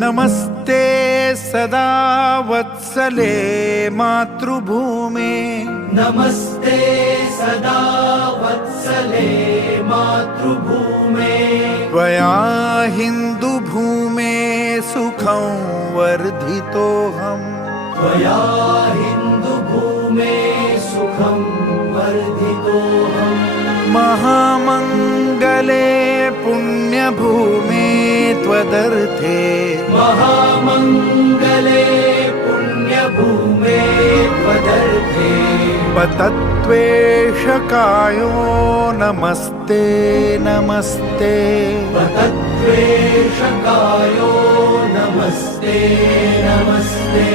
नमस्ते सदा वत्सले मातृभूमे नमस्ते सदा वत्सले मातृभूमे त्वया हिन्दुभूमे सुखं वर्धितोऽहम् त्वया हिन्दुभूमे सुखं वर्धितोऽहम् महामङ्गले पुण्यभूमे त्वदर्थे महामङ्गले पुण्यभूमे त्वदर्थे पतत्वेषकायो नमस्ते नमस्ते पतत्वेषकायो नमस्ते नमस्ते